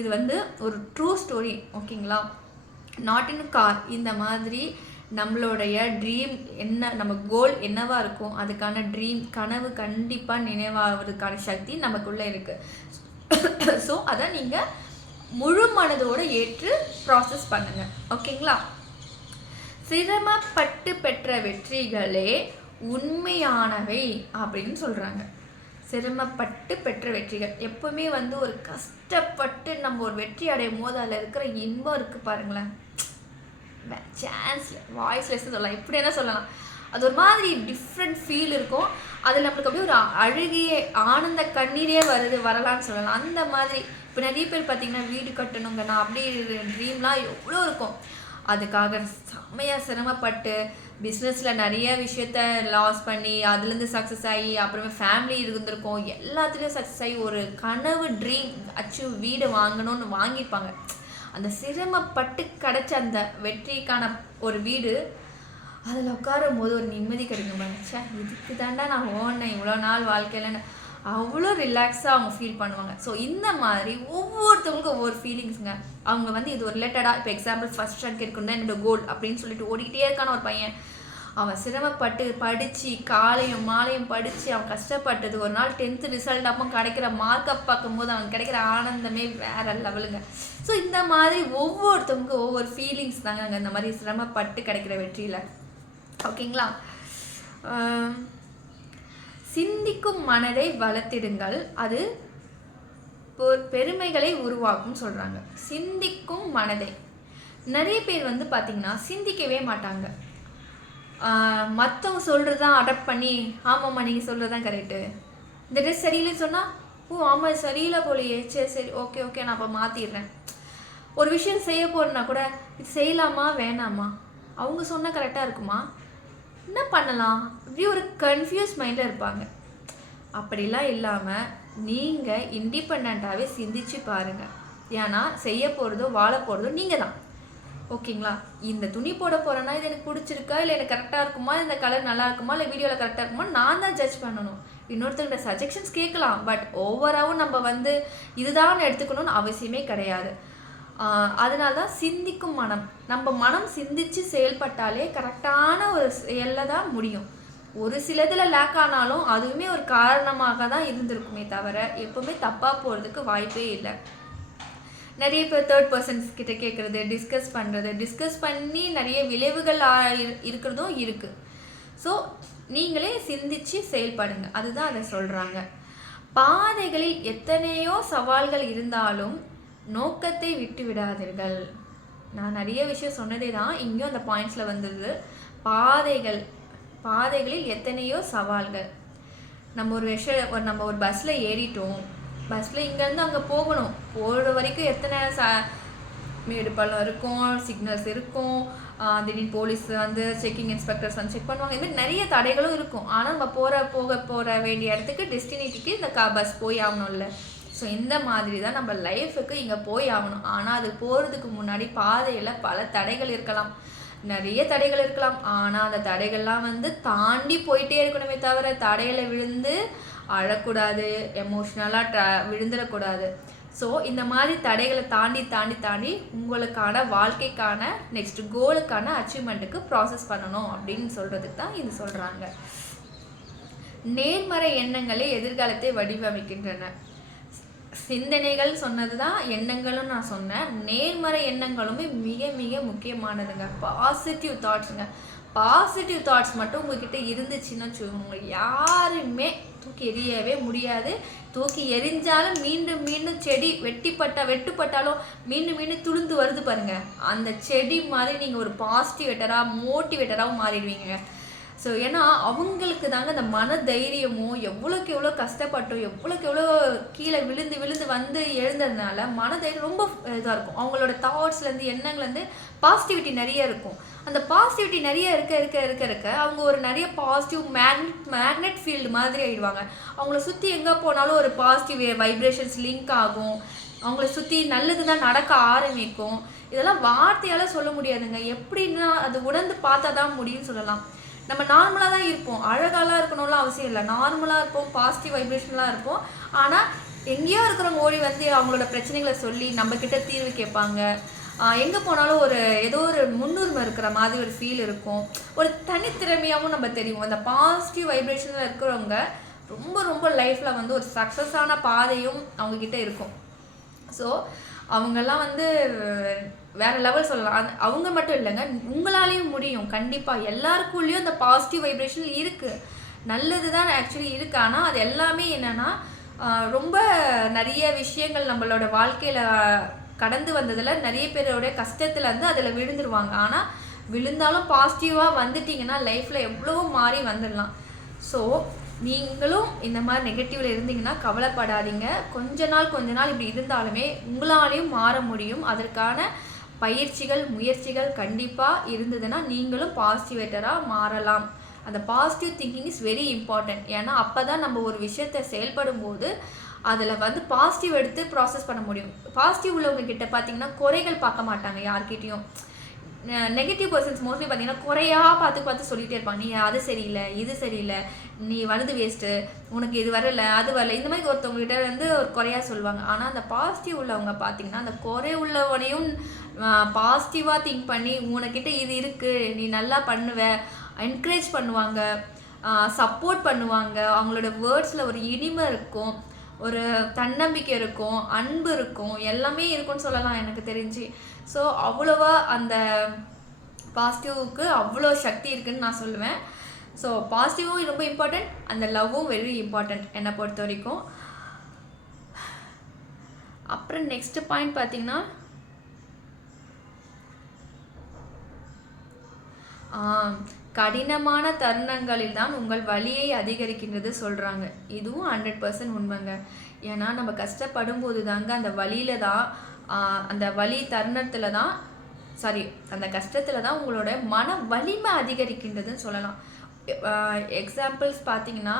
இது ஒரு ட்ரூ ஸ்டோரி, ஓகேங்களா? Not in car. இந்த மாதிரி நம்மளுடைய ட்ரீம் என்ன, நம்ம கோல் என்னவா இருக்கும், அதுக்கான ட்ரீம் கனவு கண்டிப்பாக நினைவாகிறதுக்கான சக்தி நமக்குள்ளே இருக்குது. ஸோ அதை நீங்கள் முழு மனதோடு ஏற்று ப்ராசஸ் பண்ணுங்க, ஓகேங்களா? சிரமப்பட்டு பெற்ற வெற்றிகளே உண்மையானவை அப்படின்னு சொல்கிறாங்க. சிரமப்பட்டு பெற்ற வெற்றிகள் எப்பவுமே ஒரு கஷ்டப்பட்டு நம்ம ஒரு வெற்றி அடையும் போது அதில் இருக்கிற இன்பம் இருக்குது பாருங்களேன், சான்ஸில் வாய்ஸ்லெஸ் சொல்லலாம், எப்படி என்ன சொல்லலாம், அது ஒரு மாதிரி டிஃப்ரெண்ட் ஃபீல் இருக்கும். அதில் நம்மளுக்கு அப்படியே ஒரு அழுகிய ஆனந்த கண்ணீரே வரலான்னு சொல்லலாம். அந்த மாதிரி இப்போ நிறைய பேர் பார்த்தீங்கன்னா வீடு கட்டணுங்க, நான் அப்படி ட்ரீம்லாம் எவ்வளோ இருக்கும். அதுக்காக செம்மையாக சிரமப்பட்டு பிஸ்னஸில் நிறைய விஷயத்த லாஸ் பண்ணி அதுலேருந்து சக்ஸஸ் ஆகி அப்புறமே ஃபேமிலி இருந்திருக்கும், எல்லாத்துலேயும் சக்ஸஸ் ஆகி ஒரு கனவு ட்ரீம் அச்சீவ் வீடு வாங்கணும்னு வாங்கியிருப்பாங்க. அந்த சிரமப்பட்டு கிடச்ச அந்த வெற்றிக்கான ஒரு வீடு, அதில் உட்காரும் போது ஒரு நிம்மதி கிடைக்கும். நினச்சா இதுக்கு தாண்டா நான் ஓடினேன் இவ்வளோ நாள் வாழ்க்கையிலன்னு அவ்வளோ ரிலாக்ஸாக அவங்க ஃபீல் பண்ணுவாங்க. ஸோ இந்த மாதிரி ஒவ்வொருத்தவங்களுக்கும் ஒவ்வொரு ஃபீலிங்ஸுங்க. அவங்க இது ஒரு ரிலேட்டடாக, இப்போ எக்ஸாம்பிள் ஃபஸ்ட் ரேங்க் இருக்கணும் தான் என்னோட கோல் அப்படின்னு சொல்லிட்டு ஓடிக்கிட்டே இருக்கான ஒரு பையன், அவன் சிரமப்பட்டு படித்து காலையும் மாலையும் படித்து அவன் கஷ்டப்பட்டது ஒரு நாள் 10th ரிசல்ட் அப்போ கிடைக்கிற மார்க்கை பார்க்கும்போது அவன் கிடைக்கிற ஆனந்தமே வேறு லெவலுங்க. ஸோ இந்த மாதிரி ஒவ்வொருத்தவங்களுக்கும் ஒவ்வொரு ஃபீலிங்ஸ் தாங்க அங்கே இந்த மாதிரி சிரமப்பட்டு கிடைக்கிற வெற்றியில், ஓகேங்களா? சிந்திக்கும் மனதை வளர்த்திடுங்கள், அது பெருமைகளை உருவாக்கும் சொல்கிறாங்க. சிந்திக்கும் மனதை, நிறைய பேர் பார்த்திங்கன்னா சிந்திக்கவே மாட்டாங்க. மற்றவங்க சொல்கிறது தான் அடாப்ட் பண்ணி, ஆமாம்மா நீங்கள் சொல்கிறது தான் கரெக்டு, இந்த ட்ரெஸ் சரியில்லைன்னு சொன்னால் ஓ ஆமாம் சரியில்லை போலையே, சரி ஓகே நான் அப்போ மாற்றிடுறேன். ஒரு விஷயம் செய்ய போகிறேன்னா கூட இது செய்யலாமா வேணாமா, அவங்க சொன்னால் கரெக்டாக இருக்குமா, என்ன பண்ணலாம், இப்படி ஒரு கன்ஃபியூஸ் மைண்டில் இருப்பாங்க. அப்படிலாம் இல்லாமல் நீங்கள் இண்டிபெண்ட்டாகவே சிந்திச்சு பாருங்கள். ஏன்னா செய்ய போகிறதோ வாழ போகிறதோ நீங்கள் தான், ஓகேங்களா? இந்த துணி போட போகிறேன்னா இது எனக்கு பிடிச்சிருக்கா, இல்லை எனக்கு கரெக்டாக இருக்குமா, இந்த கலர் நல்லா இருக்குமா, இல்லை வீடியோவில் கரெக்டாக இருக்குமா, நான் தான் ஜட்ஜ் பண்ணணும். இன்னொருத்தவங்க சஜஷன்ஸ் கேட்கலாம், பட் ஓவராகவும் நம்ம இதுதான் எடுத்துக்கணும்னு அவசியமே கிடையாது. அதனால தான் சிந்திக்கும் மனம், நம்ம மனம் சிந்தித்து செயல்பட்டாலே கரெக்டான ஒரு செயலில் தான் முடியும். ஒரு சிலதில் லேக் ஆனாலும் அதுவுமே ஒரு காரணமாக தான் இருந்திருக்குமே தவிர எப்போவுமே தப்பாக போகிறதுக்கு வாய்ப்பே இல்லை. நிறைய பேர் தேர்ட் பர்சன்ஸ் கிட்ட கேட்குறது, டிஸ்கஸ் பண்ணி நிறைய விளைவுகள் இருக்கிறதும் இருக்குது. ஸோ நீங்களே சிந்திச்சு செயல்படுங்க, அதுதான் அதை சொல்கிறாங்க. பாதைகளில் எத்தனையோ சவால்கள் இருந்தாலும் நோக்கத்தை விட்டு விடாதீர்கள். நான் நிறைய விஷயம் சொன்னதே தான் இங்கேயும் அந்த பாயிண்ட்ஸில் வந்தது. பாதைகளில் எத்தனையோ சவால்கள். நம்ம ஒரு பஸ்ஸில் ஏறிட்டோம், பஸ்ஸில் இங்கேருந்து அங்கே போகணும், போகிற வரைக்கும் எத்தனை மேடு பள்ளம் இருக்கும், சிக்னல்ஸ் இருக்கும், திடீர்னு போலீஸ் செக்கிங் இன்ஸ்பெக்டர்ஸ் செக் பண்ணுவாங்க, இதுமாதிரி நிறைய தடைகளும் இருக்கும். ஆனால் நம்ம போக வேண்டிய இடத்துக்கு டெஸ்டினேட்டிக்கு இந்த பஸ் போய் ஆகணும்ல. ஸோ இந்த மாதிரி தான் நம்ம லைஃபுக்கு இங்கே போய் ஆகணும். ஆனால் அது போகிறதுக்கு முன்னாடி பாதையில் பல தடைகள் இருக்கலாம், நிறைய தடைகள் இருக்கலாம். ஆனால் அந்த தடைகள்லாம் தாண்டி போயிட்டே இருக்கணுமே தவிர தடையில் விழுந்து அழக்கூடாது, எமோஷ்னலாக விழுந்துடக்கூடாது. ஸோ இந்த மாதிரி தடைகளை தாண்டி தாண்டி தாண்டி உங்களுக்கான வாழ்க்கைக்கான நெக்ஸ்ட் கோலுக்கான அச்சீவ்மெண்ட்டுக்கு ப்ராசஸ் பண்ணணும் அப்படின்னு சொல்கிறதுக்கு தான் இது சொல்கிறாங்க. நேர்மறை எண்ணங்களே எதிர்காலத்தை வடிவமைக்கின்றன. சிந்தனைகள் சொன்னது தான் எண்ணங்களும் நான் சொன்னேன். நேர்மறை எண்ணங்களுமே மிக மிக முக்கியமானதுங்க. பாசிட்டிவ் தாட்ஸுங்க. பாசிட்டிவ் தாட்ஸ் மட்டும் உங்ககிட்ட இருந்துச்சுன்னு வச்சுக்கோங்க, யாருமே தூக்கி எறியவே முடியாது. தூக்கி எரிஞ்சாலும் மீண்டும் மீண்டும் செடி வெட்டுப்பட்டாலும் மீண்டும் மீண்டும் துளுந்து வருது பாருங்க, அந்த செடி மாதிரி நீங்கள் ஒரு பாசிட்டிவேட்டராக மோட்டிவேட்டராகவும் மாறிடுவீங்க. ஸோ ஏன்னா அவங்களுக்கு தாங்க அந்த மன தைரியமும் எவ்வளோக்கு எவ்வளோ கஷ்டப்பட்டோம், எவ்வளோக்கு எவ்வளோ கீழே விழுந்து விழுந்து வந்து எழுந்ததுனால மன தைரியம் ரொம்ப இதாக இருக்கும். அவங்களோட தாட்ஸ்லேருந்து எண்ணங்கள்லேருந்து பாசிட்டிவிட்டி நிறைய இருக்கும். அந்த பாசிட்டிவிட்டி நிறைய இருக்க இருக்க இருக்க இருக்க அவங்க ஒரு நிறைய பாசிட்டிவ் மேக்னெட் ஃபீல்டு மாதிரி ஆகிடுவாங்க. அவங்கள சுற்றி எங்கே போனாலும் ஒரு பாசிட்டிவ் வைப்ரேஷன்ஸ் லிங்க் ஆகும். அவங்கள சுற்றி நல்லது தான் நடக்க ஆரம்பிக்கும். இதெல்லாம் வார்த்தையால் சொல்ல முடியாதுங்க. எப்படின்னா அது உணர்ந்து பார்த்தா தான் முடியும்னு சொல்லலாம். நம்ம நார்மலாக தான் இருப்போம், அழகாலாம் இருக்கணும்லாம் அவசியம் இல்லை. நார்மலாக இருப்போம், பாசிட்டிவ் வைப்ரேஷன்லாம் இருப்போம். ஆனால் எங்கேயோ இருக்கிறவங்க ஓடி வந்து அவங்களோட பிரச்சனைகளை சொல்லி நம்மக்கிட்ட தீர்வு கேட்பாங்க. எங்கே போனாலும் ஏதோ ஒரு முன்னுரிமை இருக்கிற மாதிரி ஒரு ஃபீல் இருக்கும். ஒரு தனித்திறமையாகவும் நம்ம தெரியும். அந்த பாசிட்டிவ் வைப்ரேஷனில் இருக்கிறவங்க ரொம்ப ரொம்ப லைஃப்பில் வந்து ஒரு சக்ஸஸான பாதையும் அவங்கக்கிட்ட இருக்கும். ஸோ அவங்கெல்லாம் வந்து வேறு லெவல் சொல்லலாம். அவங்க மட்டும் இல்லைங்க, உங்களாலேயும் முடியும். கண்டிப்பாக எல்லாருக்குள்ளேயும் அந்த பாசிட்டிவ் வைப்ரேஷன் இருக்குது. நல்லது தான் ஆக்சுவலி இருக்குது. ஆனால் அது எல்லாமே என்னென்னா ரொம்ப நிறைய விஷயங்கள் நம்மளோட வாழ்க்கையில் கடந்து வந்ததில் நிறைய பேரோட கஷ்டத்தில் வந்து அதில் விழுந்துருவாங்க. ஆனால் விழுந்தாலும் பாசிட்டிவாக வந்துட்டிங்கன்னா லைஃப்பில் எவ்வளவோ மாறி வந்துடலாம். ஸோ நீங்களும் இந்த மாதிரி நெகட்டிவில் இருந்தீங்கன்னா கவலைப்படாதீங்க. கொஞ்ச நாள் இப்படி இருந்தாலுமே உங்களாலேயும் மாற முடியும். அதற்கான பயிற்சிகள் முயற்சிகள் கண்டிப்பாக இருந்ததுன்னா நீங்களும் பாசிட்டிவேட்டராக மாறலாம். அந்த positive thinking is very important. ஏன்னா அப்போ தான் நம்ம ஒரு விஷயத்தை செயல்படும் போது அதில் வந்து பாசிட்டிவ் எடுத்து ப்ராசஸ் பண்ண முடியும். பாசிட்டிவ் உள்ளவங்க கிட்ட பார்த்தீங்கன்னா குறைகள் பார்க்க மாட்டாங்க யார்கிட்டையும். நெகட்டிவ் பர்சன்ஸ் மோஸ்ட்லி பார்த்தீங்கன்னா குறையாக பார்த்து சொல்லிகிட்டே இருப்பாங்க. நீ அது சரியில்லை, இது சரியில்லை, நீ வரது வேஸ்ட்டு, உனக்கு இது வரலை, அது வரல, இந்த மாதிரி ஒருத்தவங்ககிட்ட வந்து ஒரு குறையாக சொல்லுவாங்க. ஆனால் அந்த பாசிட்டிவ் உள்ளவங்க பார்த்தீங்கன்னா அந்த குறை உள்ளவனையும் பாசிட்டிவாக திங்க் பண்ணி உனக்கிட்ட இது இருக்குது, நீ நல்லா பண்ணுவ, என்கரேஜ் பண்ணுவாங்க, சப்போர்ட் பண்ணுவாங்க. அவங்களோட வேர்ட்ஸில் ஒரு இனிமை இருக்கும், ஒரு தன்னம்பிக்கை இருக்கும், அன்பு இருக்கும், எல்லாமே இருக்கும்னு சொல்லலாம் எனக்கு தெரிஞ்சு. ஸோ அவ்வளோவா அந்த பாசிட்டிவ்வுக்கு அவ்வளோ சக்தி இருக்குதுன்னு நான் சொல்லுவேன். ஸோ பாசிட்டிவும் ரொம்ப இம்பார்ட்டண்ட், அந்த லவ்வும் வெரி இம்பார்ட்டண்ட் என்னை பொறுத்த வரைக்கும். அப்புறம் நெக்ஸ்ட் பாயிண்ட் பார்த்தீங்கன்னா கடினமான தருணங்களில் தான் உங்கள் வலியை அதிகரிக்கின்றது சொல்கிறாங்க. இதுவும் 100% உண்மைங்க. ஏன்னா நம்ம கஷ்டப்படும் போது தாங்க அந்த வலியில் தான் அந்த வலி தருணத்தில் தான் அந்த கஷ்டத்தில் தான் உங்களோட மன வலிமை அதிகரிக்கின்றதுன்னு சொல்லலாம். எக்ஸாம்பிள்ஸ் பார்த்தீங்கன்னா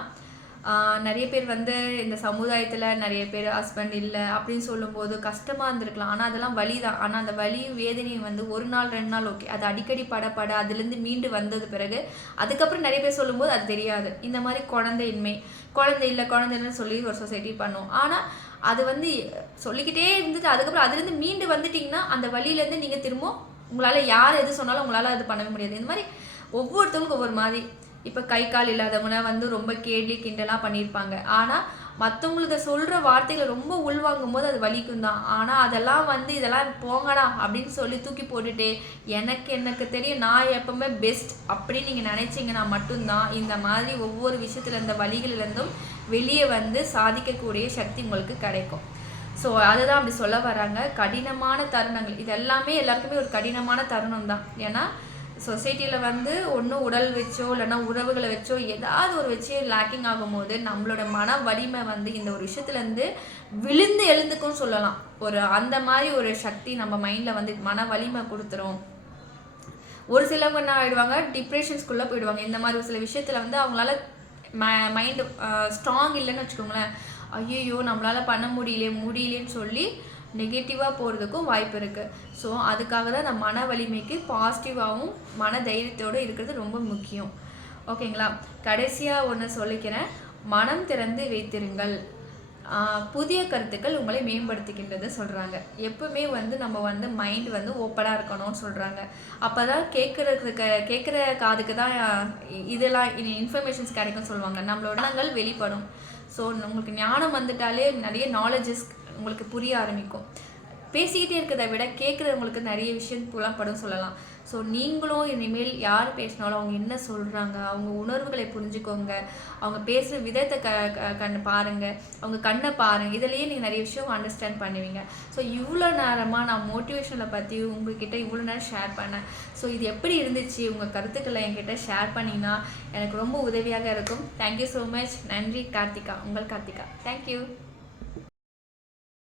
நிறைய பேர் வந்து இந்த சமுதாயத்தில் நிறைய பேர் ஹஸ்பண்ட் இல்லை அப்படின்னு சொல்லும்போது கஷ்டமாக இருந்திருக்கலாம். ஆனால் அதெல்லாம் வலி தான். ஆனால் அந்த வலியும் வேதனையும் வந்து ஒரு நாள் 2 நாள் ஓகே, அது அடிக்கடி பட அதுலேருந்து மீண்டு வந்தது பிறகு அதுக்கப்புறம் நிறைய பேர் சொல்லும்போது அது தெரியாது. இந்த மாதிரி குழந்தை இல்லைன்னு சொல்லி ஒரு சொசைட்டி பண்ணும். ஆனால் அது வந்து சொல்லிக்கிட்டே இருந்துட்டு அதுக்கப்புறம் அதுலேருந்து மீண்டு வந்துட்டிங்கன்னா அந்த வலியிலேருந்து நீங்கள் திரும்ப உங்களால் யார் எது சொன்னாலும் உங்களால் அது பண்ணவே முடியாது. இந்த மாதிரி ஒவ்வொருத்தவங்க ஒவ்வொரு மாதிரி. இப்போ கை கால் இல்லாதவங்க வந்து ரொம்ப கேள்வி கிண்டலாக பண்ணியிருப்பாங்க. ஆனால் மற்றவங்களுக்கு சொல்கிற வார்த்தைகளை ரொம்ப உள்வாங்கும் போது அது வலிக்கும் தான். ஆனால் அதெல்லாம் வந்து இதெல்லாம் போங்கடா அப்படின்னு சொல்லி தூக்கி போட்டுட்டு எனக்கு தெரியும், நான் எப்பவுமே பெஸ்ட் அப்படின்னு நீங்கள் நினச்சிங்கன்னா மட்டும்தான் இந்த மாதிரி ஒவ்வொரு விஷயத்தில் இந்த வலிகளிலிருந்தும் வெளியே வந்து சாதிக்கக்கூடிய சக்தி உங்களுக்கு கிடைக்கும். ஸோ அதுதான் அப்படி சொல்ல வராங்க. கடினமான தருணங்கள் இது எல்லாமே எல்லாருக்குமே ஒரு கடினமான தருணம் தான். ஏன்னா சொசைட்டியில் வந்து ஒன்றும் உடல் வச்சோ இல்லைன்னா உறவுகளை வச்சோ ஏதாவது ஒரு வச்சு லேக்கிங் ஆகும்போது நம்மளோட மன வலிமை வந்து இந்த ஒரு விஷயத்துலேருந்து விழுந்து எழுந்துக்கும் சொல்லலாம். ஒரு அந்த மாதிரி ஒரு சக்தி நம்ம மைண்டில் வந்து மன வலிமை கொடுத்துரும். ஒரு சிலவங்க என்ன ஆகிடுவாங்க, டிப்ரெஷன்ஸ்குள்ளே போயிடுவாங்க. இந்த மாதிரி ஒரு சில விஷயத்தில் வந்து அவங்களால மைண்டு ஸ்ட்ராங் இல்லைன்னு வச்சுக்கோங்களேன். ஐயோ நம்மளால் பண்ண முடியலேன்னு சொல்லி நெகட்டிவாக போகிறதுக்கும் வாய்ப்பு இருக்குது. ஸோ அதுக்காக தான் அந்த மன வலிமைக்கு பாசிட்டிவாகவும் மன தைரியத்தோடு இருக்கிறது ரொம்ப முக்கியம். ஓகேங்களா? கடைசியாக ஒன்று சொல்லிக்கிறேன், மனம் திறந்து வைத்திருங்கள். புதிய கருத்துக்கள் உங்களை மேம்படுத்துகின்றது சொல்கிறாங்க. எப்பவுமே வந்து நம்ம வந்து மைண்ட் வந்து ஓப்பனாக இருக்கணும்னு சொல்கிறாங்க. அப்போ தான் கேட்குற காதுக்கு தான் இதெல்லாம் இன்ஃபர்மேஷன்ஸ் கிடைக்கும்னு சொல்லுவாங்க. நம்மளோட எண்ணங்கள் வெளிப்படும். ஸோ உங்களுக்கு ஞானம் வந்துட்டாலே நிறைய நாலேஜஸ் உங்களுக்கு புரிய ஆரம்பிக்கும். பேசிக்கிட்டே இருக்கிறத விட கேட்குறவங்களுக்கு நிறைய விஷயம் புலப்படும் சொல்லலாம். ஸோ நீங்களும் இனிமேல் யார் பேசினாலும் அவங்க என்ன சொல்கிறாங்க, அவங்க உணர்வுகளை புரிஞ்சுக்கோங்க, அவங்க பேசுகிற விதத்தை கண்ணு பாருங்கள், அவங்க கண்ணை பாருங்கள். இதிலேயே நீங்கள் நிறைய விஷயம் அண்டர்ஸ்டாண்ட் பண்ணுவீங்க. ஸோ இவ்வளோ நேரமாக நான் மோட்டிவேஷனை பற்றி உங்கள்கிட்ட இவ்வளோ நேரம் ஷேர் பண்ணேன். ஸோ இது எப்படி இருந்துச்சு, உங்கள் கருத்துக்களை என்கிட்ட ஷேர் பண்ணிங்கன்னா எனக்கு ரொம்ப உதவியாக இருக்கும். Thank you so much. நன்றி கார்த்திகா. உங்கள் கார்த்திகா. தேங்க்யூ.